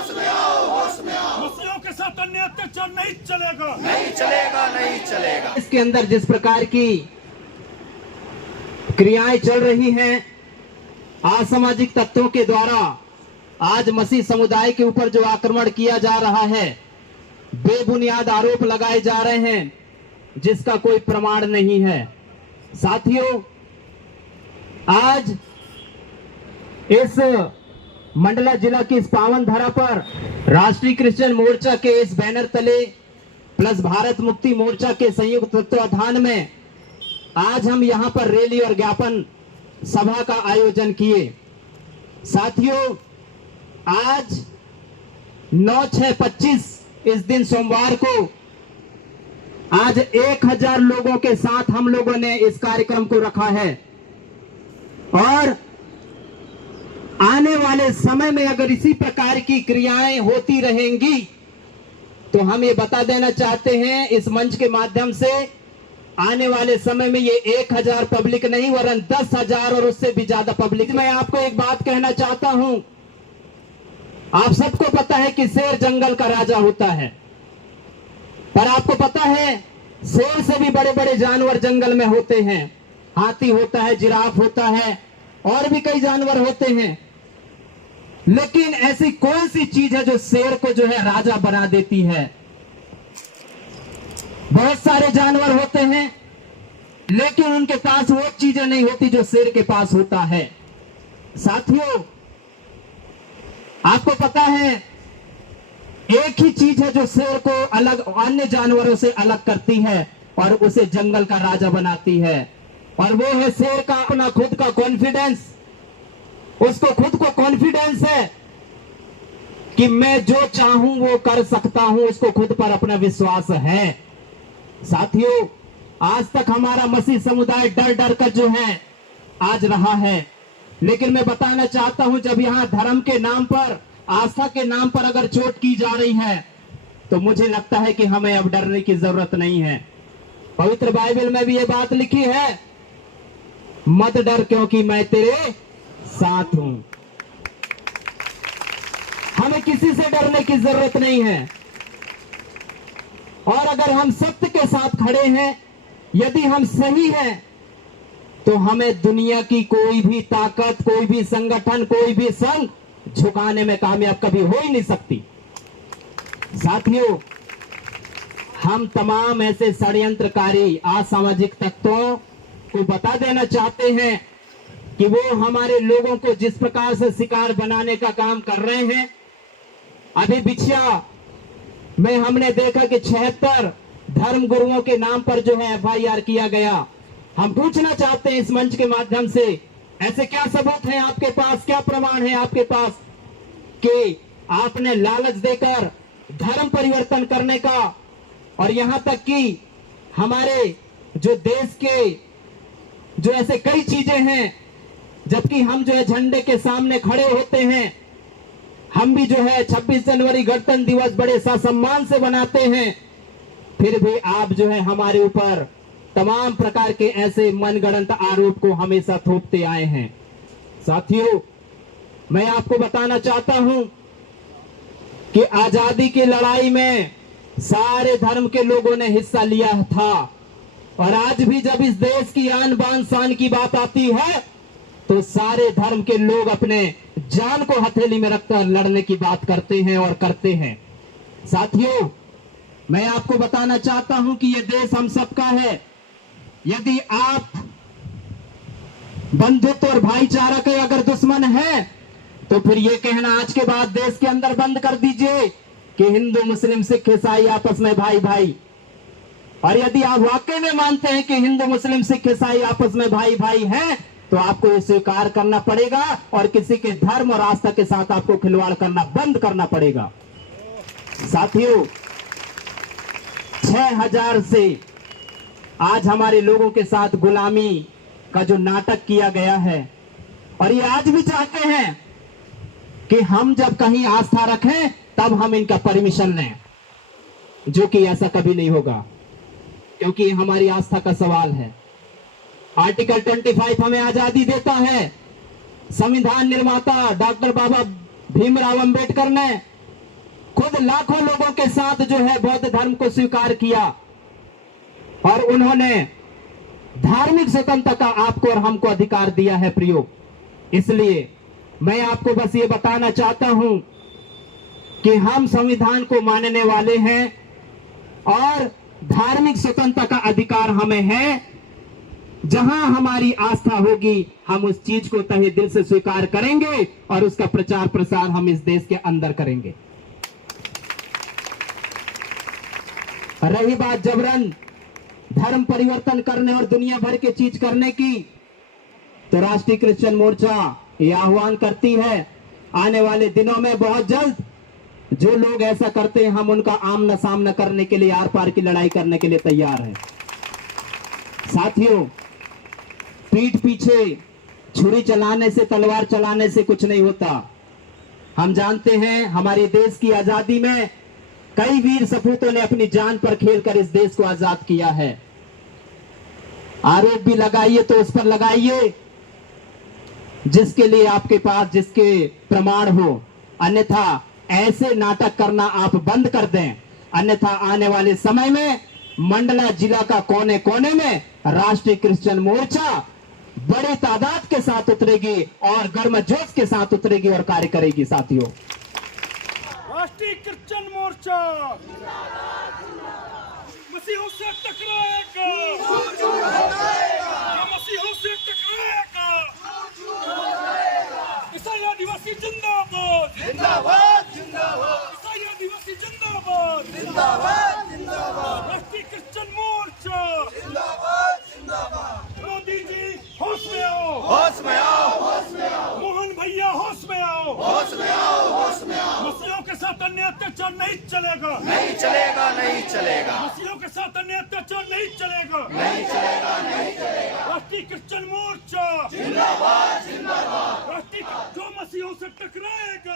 होश में आओ, होश में आओ। मुस्लिमों के साथ अन्याय अत्याचार नहीं चलेगा, नहीं चलेगा, नहीं चलेगा। इसके अंदर जिस प्रकार की क्रियाएं चल रही हैं असामाजिक तत्वों के द्वारा, आज मसीह समुदाय के ऊपर जो आक्रमण किया जा रहा है, बेबुनियाद आरोप लगाए जा रहे हैं जिसका कोई प्रमाण नहीं है। साथियों, आज इस मंडला जिला की इस पावन धरा पर राष्ट्रीय क्रिश्चियन मोर्चा के इस बैनर तले प्लस भारत मुक्ति मोर्चा के संयुक्त तत्वाधान में आज हम यहां पर रैली और ज्ञापन सभा का आयोजन किए। साथियों, आज 9/6/25 इस दिन सोमवार को आज 1000 लोगों के साथ हम लोगों ने इस कार्यक्रम को रखा है और आने वाले समय में अगर इसी प्रकार की क्रियाएं होती रहेंगी तो हम ये बता देना चाहते हैं इस मंच के माध्यम से, आने वाले समय में ये 1000 पब्लिक नहीं वरन 10,000 और उससे भी ज्यादा पब्लिक। मैं आपको एक बात कहना चाहता हूं, आप सबको पता है कि शेर जंगल का राजा होता है, पर आपको पता है शेर से भी बड़े बड़े जानवर जंगल में होते हैं। हाथी होता है, जिराफ होता है और भी कई जानवर होते हैं, लेकिन ऐसी कौन सी चीज है जो शेर को जो है राजा बना देती है? बहुत सारे जानवर होते हैं लेकिन उनके पास वो चीजें नहीं होती जो शेर के पास होता है। साथियों, आपको पता है एक ही चीज है जो शेर को अलग अन्य जानवरों से अलग करती है और उसे जंगल का राजा बनाती है, और वो है शेर का अपना खुद का कॉन्फिडेंस। उसको खुद को कॉन्फिडेंस है कि मैं जो चाहूं वो कर सकता हूं, उसको खुद पर अपना विश्वास है। साथियों, आज तक हमारा मसीह समुदाय डर डर कर जो है आज रहा है, लेकिन मैं बताना चाहता हूं जब यहां धर्म के नाम पर, आस्था के नाम पर अगर चोट की जा रही है तो मुझे लगता है कि हमें अब डरने की जरूरत नहीं है। पवित्र बाइबल में भी ये बात लिखी है, मत डर क्योंकि मैं तेरे साथ हूं। हमें किसी से डरने की जरूरत नहीं है, और अगर हम सत्य के साथ खड़े हैं, यदि हम सही हैं, तो हमें दुनिया की कोई भी ताकत, कोई भी संगठन, कोई भी संघ झुकाने में कामयाब कभी हो ही नहीं सकती। साथियों, हम तमाम ऐसे षड्यंत्रकारी असामाजिक तत्वों को बता देना चाहते हैं कि वो हमारे लोगों को जिस प्रकार से शिकार बनाने का काम कर रहे हैं। अभी बिछिया में हमने देखा कि 76 धर्म गुरुओं के नाम पर जो है FIR किया गया। हम पूछना चाहते हैं इस मंच के माध्यम से, ऐसे क्या सबूत हैं आपके पास, क्या प्रमाण है आपके पास कि आपने लालच देकर धर्म परिवर्तन करने का, और यहां तक कि हमारे जो देश के जो ऐसे कई चीजें हैं, जबकि हम जो है झंडे के सामने खड़े होते हैं, हम भी जो है 26 जनवरी गणतंत्र दिवस बड़े सम्मान से बनाते हैं, फिर भी आप जो है हमारे ऊपर तमाम प्रकार के ऐसे मनगढ़ंत आरोप को हमेशा थोपते आए हैं। साथियों, मैं आपको बताना चाहता हूं कि आजादी की लड़ाई में सारे धर्म के लोगों ने हिस्सा लिया था, और आज भी जब इस देश की आन बान शान की बात आती है तो सारे धर्म के लोग अपने जान को हथेली में रखकर लड़ने की बात करते हैं और करते हैं। साथियों, मैं आपको बताना चाहता हूं कि यह देश हम सबका है। यदि आप बंधुत्व और भाईचारा के अगर दुश्मन हैं तो फिर यह कहना आज के बाद देश के अंदर बंद कर दीजिए कि हिंदू मुस्लिम सिख ईसाई आपस में भाई भाई। और यदि आप वाकई में मानते हैं कि हिंदू मुस्लिम सिख ईसाई आपस में भाई भाई हैं, तो आपको ये स्वीकार करना पड़ेगा और किसी के धर्म और आस्था के साथ आपको खिलवाड़ करना बंद करना पड़ेगा। साथियों, 6000 से आज हमारे लोगों के साथ गुलामी का जो नाटक किया गया है, और ये आज भी चाहते हैं कि हम जब कहीं आस्था रखें तब हम इनका परमिशन लें, जो कि ऐसा कभी नहीं होगा, क्योंकि हमारी आस्था का सवाल है। आर्टिकल 25 हमें आजादी देता है। संविधान निर्माता डॉक्टर बाबा भीमराव अंबेडकर ने खुद लाखों लोगों के साथ जो है बौद्ध धर्म को स्वीकार किया और उन्होंने धार्मिक स्वतंत्रता का आपको और हमको अधिकार दिया है प्रियो। इसलिए मैं आपको बस ये बताना चाहता हूं कि हम संविधान को मानने वाले हैं और धार्मिक स्वतंत्रता का अधिकार हमें है। जहां हमारी आस्था होगी हम उस चीज को तहे दिल से स्वीकार करेंगे और उसका प्रचार प्रसार हम इस देश के अंदर करेंगे। रही बात जबरन धर्म परिवर्तन करने और दुनिया भर के चीज करने की, तो राष्ट्रीय क्रिश्चियन मोर्चा ये आह्वान करती है आने वाले दिनों में बहुत जल्द जो लोग ऐसा करते हैं हम उनका आमना सामना करने के लिए, आर पार की लड़ाई करने के लिए तैयार हैं। साथियों, पीठ पीछे छुरी चलाने से, तलवार चलाने से कुछ नहीं होता। हम जानते हैं हमारे देश की आजादी में कई वीर सपूतों ने अपनी जान पर खेलकर इस देश को आजाद किया है। आरोप भी लगाइए तो उस पर लगाइए जिसके लिए आपके पास जिसके प्रमाण हो, अन्यथा ऐसे नाटक करना आप बंद कर दें। अन्यथा आने वाले समय में मंडला जिला का कोने कोने में राष्ट्रीय क्रिश्चियन मोर्चा बड़ी तादाद के साथ उतरेगी और गर्मजोश के साथ उतरेगी और कार्य करेगी। साथियों, राष्ट्रीय क्रिश्चियन मोर्चा मसीहों से टकराएगा, मसीहों से टकराएगा। ईसाई आदिवासी जिंदाबाद, जिंदाबाद जिंदाबाद ईसाई आदिवासी जिंदाबाद, जिंदाबाद जिंदाबाद राष्ट्रीय क्रिश्चियन मोर्चा। जिंदाबाद जिंदाबाद। मोदी जी होश में आओ, होश में आओ, होश में आओ, मोहन भैया होश में आओ, होश में आओ, होश में आओ। मसीहों के साथ अन्य अत्याचार नहीं चलेगा, नहीं चलेगा, नहीं चलेगा, मसीहों के साथ अन्य अत्याचार नहीं चलेगा, नहीं चलेगा, नहीं चलेगा। राष्ट्रीय क्रिश्चियन मोर्चा जिंदाबाद जिंदाबाद। राष्ट्रीय जो मसीहों से टकराएगा